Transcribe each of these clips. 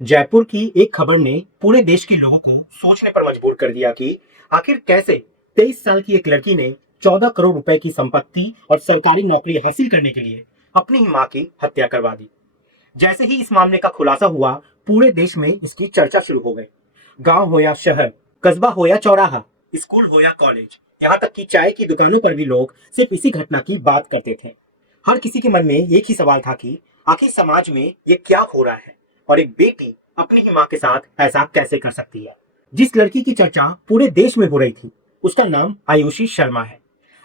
जयपुर की एक खबर ने पूरे देश के लोगों को सोचने पर मजबूर कर दिया कि आखिर कैसे 23 साल की एक लड़की ने 14 करोड़ रुपए की संपत्ति और सरकारी नौकरी हासिल करने के लिए अपनी ही मां की हत्या करवा दी। जैसे ही इस मामले का खुलासा हुआ, पूरे देश में इसकी चर्चा शुरू हो गई। गांव हो या शहर, कस्बा हो या चौराहा, स्कूल हो या कॉलेज, यहाँ तक कि चाय की दुकानों पर भी लोग सिर्फ इसी घटना की बात करते थे। हर किसी के मन में एक ही सवाल था कि आखिर समाज में ये क्या हो रहा है और एक बेटी अपनी ही माँ के साथ ऐसा कैसे कर सकती है। जिस लड़की की चर्चा पूरे देश में हो रही थी, उसका नाम आयुषी शर्मा है।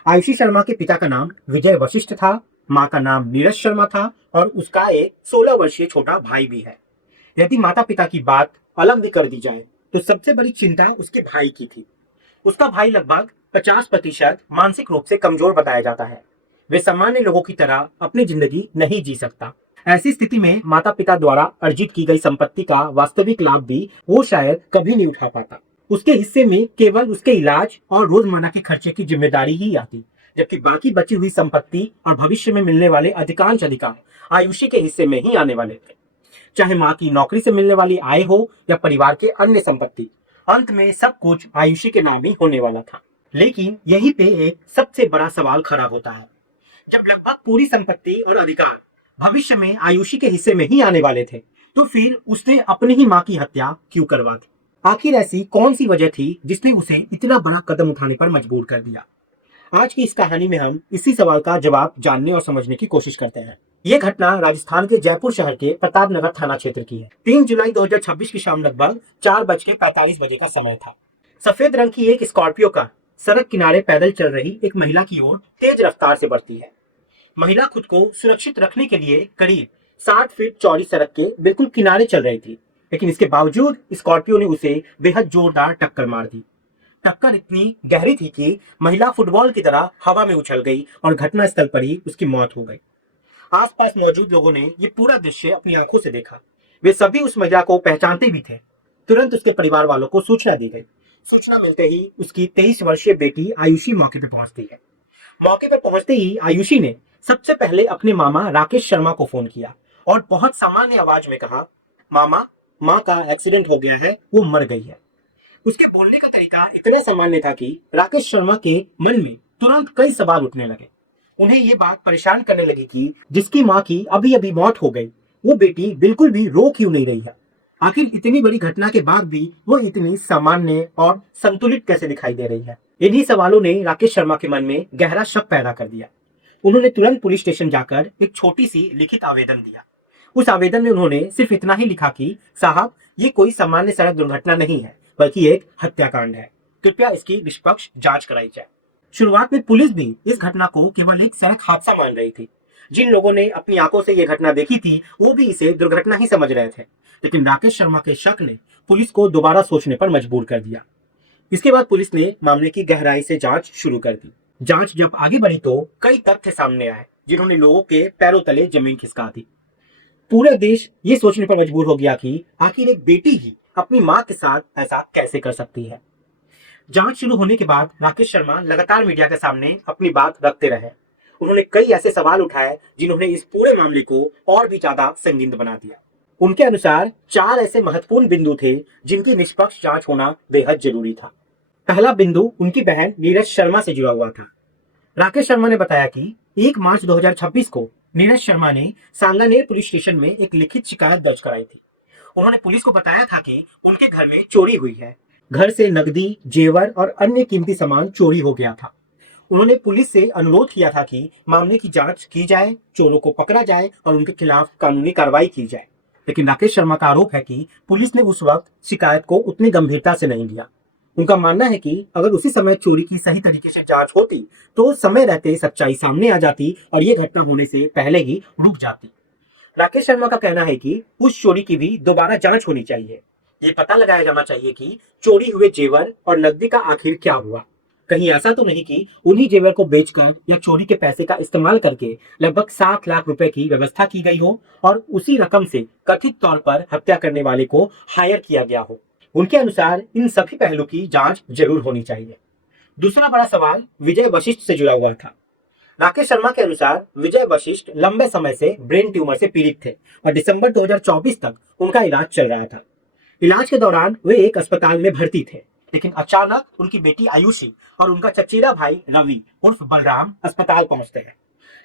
आयुषी शर्मा के पिता का नाम विजय वशिष्ठ था, माँ का नाम नीरज शर्मा था और उसका एक 16 वर्षीय छोटा भाई भी है। यदि माता पिता की बात अलग भी कर दी जाए तो सबसे बड़ी चिंता उसके भाई की थी। उसका भाई लगभग 50% मानसिक रूप से कमजोर बताया जाता है। वे सामान्य लोगों की तरह अपनी जिंदगी नहीं जी सकता। ऐसी स्थिति में माता पिता द्वारा अर्जित की गई संपत्ति का वास्तविक लाभ भी वो शायद कभी नहीं उठा पाता। उसके हिस्से में केवल उसके इलाज और रोजमर्रा के खर्चे की जिम्मेदारी ही आती, जबकि बाकी बची हुई संपत्ति और भविष्य में मिलने वाले अधिकांश अधिकार आयुषी के हिस्से में ही आने वाले थे। चाहे माँ की नौकरी से मिलने वाली आय हो या परिवार के अन्य संपत्ति, अंत में सब कुछ आयुषी के नाम ही होने वाला था। लेकिन यहीं पे एक सबसे बड़ा सवाल खड़ा होता है। जब लगभग पूरी संपत्ति और अधिकार भविष्य में आयुषी के हिस्से में ही आने वाले थे, तो फिर उसने अपनी ही माँ की हत्या क्यों करवा दी? आखिर ऐसी कौन सी वजह थी जिसने उसे इतना बड़ा कदम उठाने पर मजबूर कर दिया? आज की इस कहानी में हम इसी सवाल का जवाब जानने और समझने की कोशिश करते हैं। ये घटना राजस्थान के जयपुर शहर के प्रताप नगर थाना क्षेत्र की है। 3 जुलाई 2026 की शाम लगभग 4:45 बजे का समय था। सफेद रंग की एक स्कॉर्पियो कार सड़क किनारे पैदल चल रही एक महिला की ओर तेज रफ्तार से बढ़ती है। महिला खुद को सुरक्षित रखने के लिए करीब 60 फीट चौड़ी सड़क के बिल्कुल किनारे चल रही थी, लेकिन इसके बावजूद स्कॉर्पियो ने उसे बेहद जोरदार टक्कर मार दी। टक्कर इतनी गहरी थी कि महिला फुटबॉल की तरह हवा में उछल गई और घटनास्थल पर ही उसकी मौत हो गई। आसपास मौजूद लोगों ने ये पूरा दृश्य अपनी आंखों से देखा। वे सभी उस महिला को पहचानते भी थे। तुरंत उसके परिवार वालों को सूचना दी गई। सूचना मिलते ही उसकी 23 वर्षीय बेटी आयुषी मौके पर पहुंचती है। मौके पर पहुंचते ही आयुषी ने सबसे पहले अपने मामा राकेश शर्मा को फोन किया और बहुत सामान्य आवाज में कहा, मामा, माँ का एक्सीडेंट हो गया है, वो मर गई है। उसके बोलने का तरीका इतना सामान्य था कि राकेश शर्मा के मन में तुरंत कई सवाल उठने लगे। उन्हें ये बात परेशान करने लगी कि जिसकी माँ की अभी अभी मौत हो गई, वो बेटी बिल्कुल भी रो क्यों नहीं रही है। आखिर इतनी बड़ी घटना के बाद भी वो इतनी सामान्य और संतुलित कैसे दिखाई दे रही है? इन्हीं सवालों ने राकेश शर्मा के मन में गहरा शक पैदा कर दिया। उन्होंने तुरंत पुलिस स्टेशन जाकर एक छोटी सी लिखित आवेदन दिया। उस आवेदन में उन्होंने सिर्फ इतना ही लिखा कि साहब, ये कोई सामान्य सड़क दुर्घटना नहीं है, बल्कि एक हत्याकांड है। कृपया इसकी निष्पक्ष जांच कराई जाए। शुरुआत में पुलिस भी इस घटना को केवल एक सड़क हादसा मान रही थी। जिन लोगों ने अपनी आंखों से यह घटना देखी थी, वो भी इसे दुर्घटना ही समझ रहे थे। लेकिन राकेश शर्मा के शक ने पुलिस को दोबारा सोचने पर मजबूर कर दिया। इसके बाद पुलिस ने मामले की गहराई से जांच शुरू कर दी। जांच जब आगे बढ़ी तो कई तथ्य सामने आए जिन्होंने लोगों के पैरों तले जमीन खिसका दी। पूरा देश ये सोचने पर मजबूर हो गया कि आखिर एक बेटी ही अपनी मां के साथ ऐसा कैसे कर सकती है। जांच शुरू होने के बाद राकेश शर्मा लगातार मीडिया के सामने अपनी बात रखते रहे। उन्होंने कई ऐसे सवाल उठाए जिन्होंने इस पूरे मामले को और भी ज्यादा संगीन बना दिया। उनके अनुसार 4 ऐसे महत्वपूर्ण बिंदु थे जिनकी निष्पक्ष जांच होना बेहद जरूरी था। पहला बिंदु उनकी बहन नीरज शर्मा से जुड़ा हुआ था। राकेश शर्मा ने बताया कि 1 मार्च 2026 को नीरज शर्मा ने सांगानेर पुलिस स्टेशन में एक लिखित शिकायत दर्ज कराई थी। उन्होंने पुलिस को बताया था कि उनके घर में चोरी हुई है। घर से नकदी, जेवर और अन्य कीमती सामान चोरी हो गया था। उन्होंने पुलिस से अनुरोध किया था कि मामले की जांच की जाए, चोरों को पकड़ा जाए और उनके खिलाफ कानूनी कार्रवाई की जाए। लेकिन राकेश शर्मा का आरोप है कि पुलिस ने उस वक्त शिकायत को उतनी गंभीरता से नहीं लिया। उनका मानना है कि अगर उसी समय चोरी की सही तरीके से जांच होती तो समय रहते सच्चाई सामने आ जाती और ये घटना होने से पहले ही रुक जाती। राकेश शर्मा का कहना है कि उस चोरी की भी दोबारा जांच होनी चाहिए। ये पता लगाया जाना चाहिए कि चोरी हुए जेवर और नकदी का आखिर क्या हुआ। कहीं ऐसा तो नहीं कि उन्हीं जेवर को बेचकर या चोरी के पैसे का इस्तेमाल करके लगभग 7 लाख रुपए की व्यवस्था की गई हो और उसी रकम से कथित तौर पर हत्या करने वाले को हायर किया गया हो। उनके अनुसार इन सभी पहलू की जांच जरूर होनी चाहिए। दूसरा बड़ा सवाल विजय वशिष्ठ से जुड़ा हुआ था। राकेश शर्मा के अनुसार विजय वशिष्ठ लंबे समय से ब्रेन ट्यूमर से पीड़ित थे और दिसंबर 2024 तक उनका इलाज चल रहा था। इलाज के दौरान वे एक अस्पताल में भर्ती थे, लेकिन अचानक उनकी बेटी आयुषी और उनका चचेरा भाई रवि उर्फ बलराम अस्पताल पहुंचते हैं।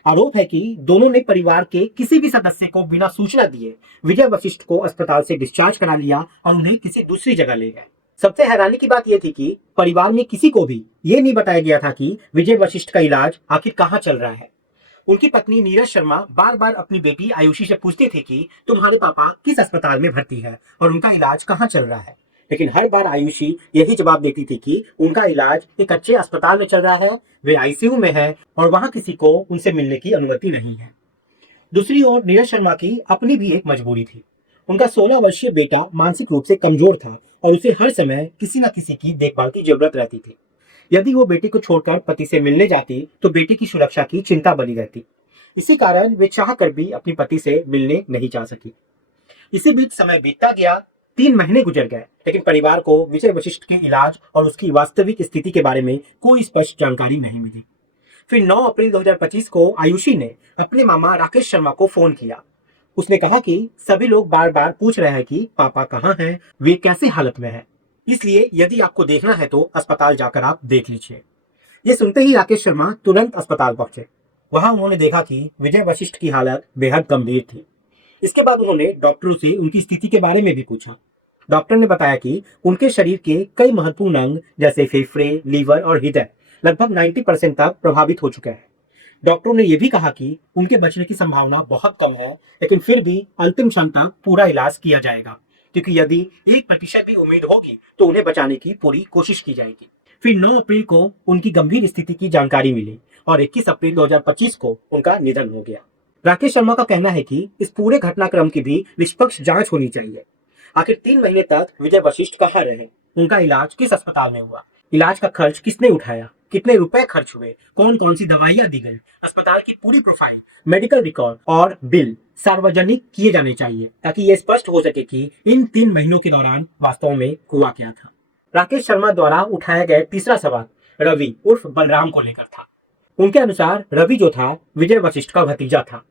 आरोप है कि दोनों ने परिवार के किसी भी सदस्य को बिना सूचना दिए विजय वशिष्ठ को अस्पताल से डिस्चार्ज करा लिया और उन्हें किसी दूसरी जगह ले गए। सबसे हैरानी की बात यह थी कि परिवार में किसी को भी ये नहीं बताया गया था कि विजय वशिष्ठ का इलाज आखिर कहाँ चल रहा है। उनकी पत्नी नीरज शर्मा बार बार अपनी बेटी आयुषी से पूछती थी कि तुम्हारे पापा किस अस्पताल में भर्ती है और उनका इलाज कहाँ चल रहा है, लेकिन हर बार आयुषी यही जवाब देती थी कि उनका इलाज एक अच्छे अस्पताल में चल रहा है, वे आईसीयू में है और वहां किसी को उनसे मिलने की अनुमति नहीं है। दूसरी ओर नीरज शर्मा की अपनी भी एक मजबूरी थी। उनका 16 वर्षीय बेटा मानसिक रूप से कमजोर था और उसे हर समय किसी न किसी की देखभाल की जरूरत रहती थी। यदि वो बेटी को छोड़कर पति से मिलने जाती तो बेटी की सुरक्षा की चिंता बनी रहती। इसी कारण वे चाह कर भी अपनी पति से मिलने नहीं जा सकी। इसी बीच समय बीतता गया, 3 महीने गुजर गए, लेकिन परिवार को विजय वशिष्ठ के इलाज और उसकी वास्तविक स्थिति के बारे में कोई स्पष्ट जानकारी नहीं मिली। फिर 9 अप्रैल 2025 को आयुषी ने अपने मामा राकेश शर्मा को फोन किया। उसने कहा कि सभी लोग बार बार पूछ रहे हैं कि पापा कहाँ हैं, वे कैसे हालत में हैं, इसलिए यदि आपको देखना है तो अस्पताल जाकर आप देख लीजिए। ये सुनते ही राकेश शर्मा तुरंत अस्पताल पहुंचे। वहां उन्होंने देखा कि विजय वशिष्ठ की हालत बेहद गंभीर थी। इसके बाद उन्होंने डॉक्टरों से उनकी स्थिति के बारे में भी पूछा। डॉक्टर ने बताया कि उनके शरीर के कई महत्वपूर्ण अंग जैसे फेफड़े, लीवर और हृदय लगभग 90% तक प्रभावित हो चुके हैं। डॉक्टरों ने यह भी कहा कि उनके बचने की संभावना बहुत कम है, लेकिन फिर भी अंतिम क्षण तक पूरा इलाज किया जाएगा, क्योंकि यदि 1% भी उम्मीद होगी तो उन्हें बचाने की पूरी कोशिश की जाएगी। फिर 9 अप्रैल को उनकी गंभीर स्थिति की जानकारी मिली और 21 अप्रैल 2025 को उनका निधन हो गया। राकेश शर्मा का कहना है कि इस पूरे घटनाक्रम की भी निष्पक्ष जांच होनी चाहिए। आखिर 3 महीने तक विजय वशिष्ठ कहाँ रहे, उनका इलाज किस अस्पताल में हुआ, इलाज का खर्च किसने उठाया, कितने रुपए खर्च हुए, कौन कौन सी दवाइयां दी गई, अस्पताल की पूरी प्रोफाइल, मेडिकल रिकॉर्ड और बिल सार्वजनिक किए जाने चाहिए, ताकि यह स्पष्ट हो सके कि इन 3 महीनों के दौरान वास्तव में हुआ क्या था। राकेश शर्मा द्वारा उठाया गया तीसरा सवाल रवि उर्फ बलराम को लेकर था। उनके अनुसार रवि जो था विजय वशिष्ठ का भतीजा था।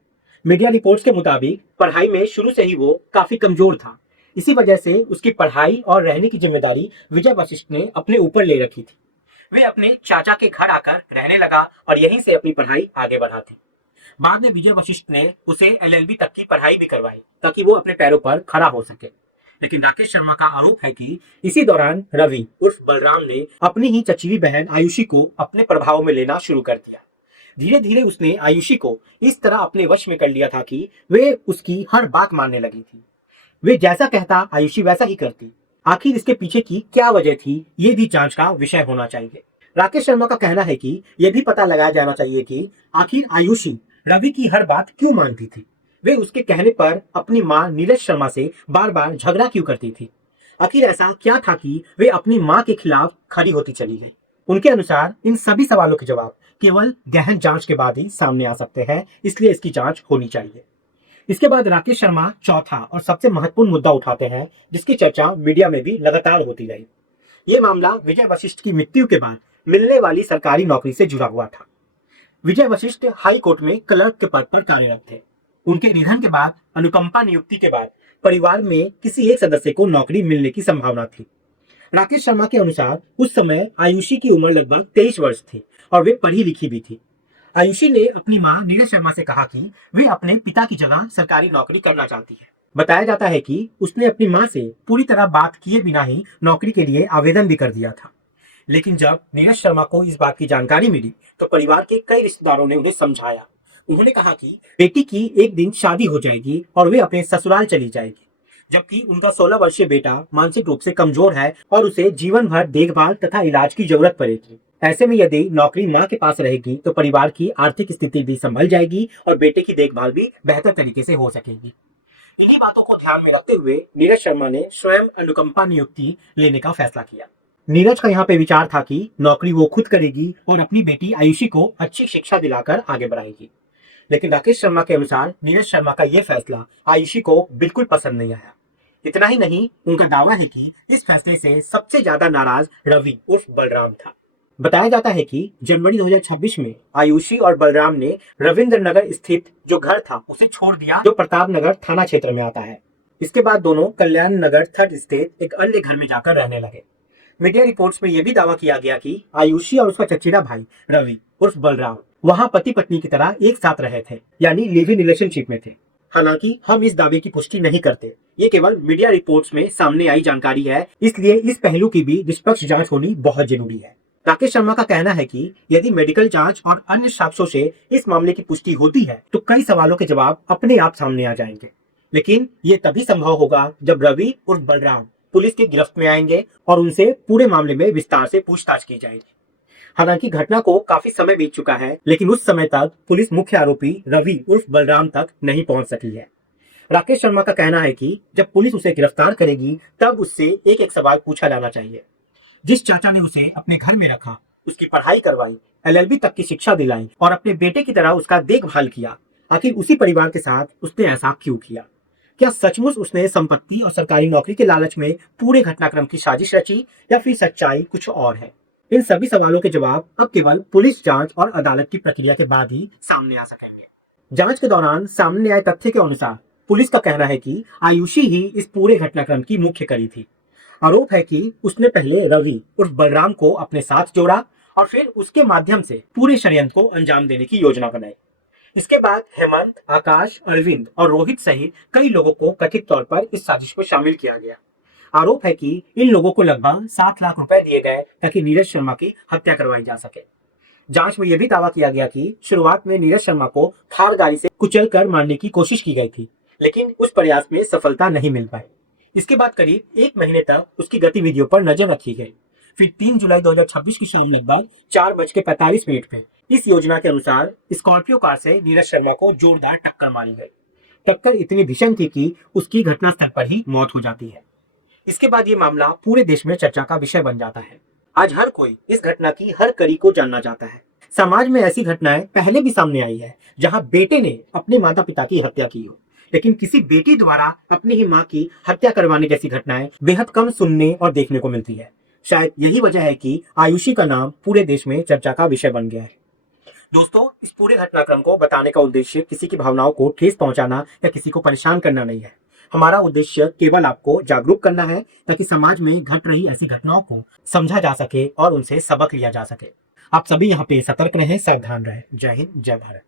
मीडिया रिपोर्ट्स के मुताबिक पढ़ाई में शुरू से ही वो काफी कमजोर था। इसी वजह से उसकी पढ़ाई और रहने की जिम्मेदारी विजय वशिष्ठ ने अपने ऊपर ले रखी थी। वे अपने चाचा के घर आकर रहने लगा और यहीं से अपनी पढ़ाई आगे बढ़ाती। बाद में विजय वशिष्ठ ने उसे एलएलबी तक की पढ़ाई भी करवाई ताकि वो अपने पैरों पर खड़ा हो सके। लेकिन राकेश शर्मा का आरोप है कि इसी दौरान रवि उर्फ बलराम ने अपनी ही चचेरी बहन आयुषी को अपने प्रभाव में लेना शुरू कर दिया। धीरे धीरे उसने आयुषी को इस तरह अपने वश में कर लिया था कि वे उसकी हर बात मानने लगी थी। वे जैसा कहता आयुषी वैसा ही करती। आखिर इसके पीछे की क्या वजह थी, ये भी जांच का विषय होना चाहिए। राकेश शर्मा का कहना है कि यह भी पता लगाया जाना चाहिए कि आखिर आयुषी रवि की हर बात क्यों मानती थी। वे उसके कहने पर अपनी मां नीरज शर्मा से बार बार झगड़ा क्यों करती थी। आखिर ऐसा क्या था कि वे अपनी मां के खिलाफ खड़ी होती चली गई। उनके अनुसार इन सभी सवालों के जवाब केवल गहन जांच के बाद ही सामने आ सकते हैं, इसलिए इसकी जांच होनी चाहिए। इसके बाद राकेश शर्मा चौथा और सबसे महत्वपूर्ण मुद्दा उठाते हैं, जिसकी चर्चा मीडिया में भी लगातार होती रही। ये मामला विजय वशिष्ठ की मृत्यु के बाद मिलने वाली सरकारी नौकरी से जुड़ा हुआ था। विजय वशिष्ठ हाई कोर्ट में क्लर्क के पद पर कार्यरत थे। उनके निधन के बाद अनुकंपा नियुक्ति के बाद परिवार में किसी एक सदस्य को नौकरी मिलने की संभावना थी। राकेश शर्मा के अनुसार उस समय आयुषी की उम्र लगभग 23 वर्ष थी और वे पढ़ी लिखी भी थी। आयुषी ने अपनी मां नीरज शर्मा से कहा कि वे अपने पिता की जगह सरकारी नौकरी करना चाहती है। बताया जाता है कि उसने अपनी मां से पूरी तरह बात किए बिना ही नौकरी के लिए आवेदन भी कर दिया था। लेकिन जब नीरज शर्मा को इस बात की जानकारी मिली तो परिवार के कई रिश्तेदारों ने उन्हें समझाया। उन्होंने कहा कि बेटी की एक दिन शादी हो जाएगी और वे अपने ससुराल चली जाएगी, जबकि उनका 16 वर्षीय बेटा मानसिक रूप से कमजोर है और उसे जीवन भर देखभाल तथा इलाज की जरूरत पड़ेगी। ऐसे में यदि नौकरी मां के पास रहेगी तो परिवार की आर्थिक स्थिति भी संभल जाएगी और बेटे की देखभाल भी बेहतर तरीके से हो सकेगी। इन्हीं बातों को ध्यान में रखते हुए नीरज शर्मा ने स्वयं अनुकंपा नियुक्ति लेने का फैसला किया। नीरज का यहाँ पे विचार था कि नौकरी वो खुद करेगी और अपनी बेटी आयुषी को अच्छी शिक्षा दिलाकर आगे बढ़ाएगी। लेकिन राकेश शर्मा के अनुसार नीरज शर्मा का यह फैसला आयुषी को बिल्कुल पसंद नहीं आया। इतना ही नहीं, उनका दावा है कि इस फैसले से सबसे ज्यादा नाराज रवि उर्फ बलराम था। बताया जाता है कि जनवरी 2026 में आयुषी और बलराम ने रविंद्र नगर स्थित जो घर था उसे छोड़ दिया, जो प्रताप नगर थाना क्षेत्र में आता है। इसके बाद दोनों कल्याण नगर थर्ड स्थित एक अन्य घर में जाकर रहने लगे। मीडिया रिपोर्ट्स में यह भी दावा किया गया कि आयुषी और उसका चचेरा भाई रवि उर्फ बलराम वहां पति पत्नी की तरह एक साथ रहे थे, यानी लिव इन रिलेशनशिप में थे। हालांकि हम इस दावे की पुष्टि नहीं करते, ये केवल मीडिया रिपोर्ट्स में सामने आई जानकारी है, इसलिए इस पहलू की भी निष्पक्ष जांच होनी बहुत जरूरी है। राकेश शर्मा का कहना है कि यदि मेडिकल जांच और अन्य साक्ष्यों से इस मामले की पुष्टि होती है तो कई सवालों के जवाब अपने आप सामने आ जाएंगे, लेकिन ये तभी संभव होगा जब रवि उर्फ बलराम पुलिस की गिरफ्त में आएंगे और उनसे पूरे मामले में विस्तार से पूछताछ की जाएगी। हालांकि घटना को काफी समय बीत चुका है, लेकिन उस समय तक पुलिस मुख्य आरोपी रवि उर्फ बलराम तक नहीं पहुंच सकी है। राकेश शर्मा का कहना है कि जब पुलिस उसे गिरफ्तार करेगी तब उससे एक एक सवाल पूछा जाना चाहिए। जिस चाचा ने उसे अपने घर में रखा, उसकी पढ़ाई करवाई, एलएलबी तक की शिक्षा दिलाई और अपने बेटे की तरह उसका देखभाल किया, आखिर उसी परिवार के साथ उसने ऐसा क्यों किया? क्या सचमुच उसने संपत्ति और सरकारी नौकरी के लालच में पूरे घटनाक्रम की साजिश रची, या फिर सच्चाई कुछ और है? इन सभी सवालों के जवाब अब केवल पुलिस जांच और अदालत की प्रक्रिया के बाद ही सामने आ सकेंगे। जांच के दौरान सामने आए तथ्य के अनुसार पुलिस का कहना है कि आयुषी ही इस पूरे घटनाक्रम की मुख्य कड़ी थी। आरोप है कि उसने पहले रवि उर्फ बलराम को अपने साथ जोड़ा और फिर उसके माध्यम से पूरे षड्यंत्र को अंजाम देने की योजना बनाई। इसके बाद हेमंत, आकाश, अरविंद और रोहित सहित कई लोगों को कथित तौर पर इस साजिश में शामिल किया गया। आरोप है कि इन लोगों को लगभग 7 लाख रुपए दिए गए ताकि नीरज शर्मा की हत्या करवाई जा सके। जांच में यह भी दावा किया गया कि शुरुआत में नीरज शर्मा को थार गाड़ी से कुचल कर मारने की कोशिश की गई थी, लेकिन उस प्रयास में सफलता नहीं मिल पाई। इसके बाद करीब 1 महीने तक उसकी गतिविधियों पर नजर रखी गई। फिर 3 जुलाई 2026 की शाम लगभग 4:45 पे इस योजना के अनुसार स्कॉर्पियो कार से नीरज शर्मा को जोरदार टक्कर मारी गई। टक्कर इतनी भीषण थी कि उसकी घटनास्थल पर ही मौत हो जाती है। इसके बाद ये मामला पूरे देश में चर्चा का विषय बन जाता है। आज हर कोई इस घटना की हर कड़ी को जानना चाहता है। समाज में ऐसी घटनाएं पहले भी सामने आई है जहां बेटे ने अपने माता पिता की हत्या की हो, लेकिन किसी बेटी द्वारा अपनी ही मां की हत्या करवाने जैसी घटनाएं बेहद कम सुनने और देखने को मिलती है। शायद यही वजह है कि आयुषी का नाम पूरे देश में चर्चा का विषय बन गया है। दोस्तों, इस पूरे घटनाक्रम को बताने का उद्देश्य किसी की भावनाओं को ठेस पहुंचाना या किसी को परेशान करना नहीं है। हमारा उद्देश्य केवल आपको जागरूक करना है ताकि समाज में घट रही ऐसी घटनाओं को समझा जा सके और उनसे सबक लिया जा सके। आप सभी यहाँ पे सतर्क रहें, सावधान रहें। जय हिंद, जय भारत।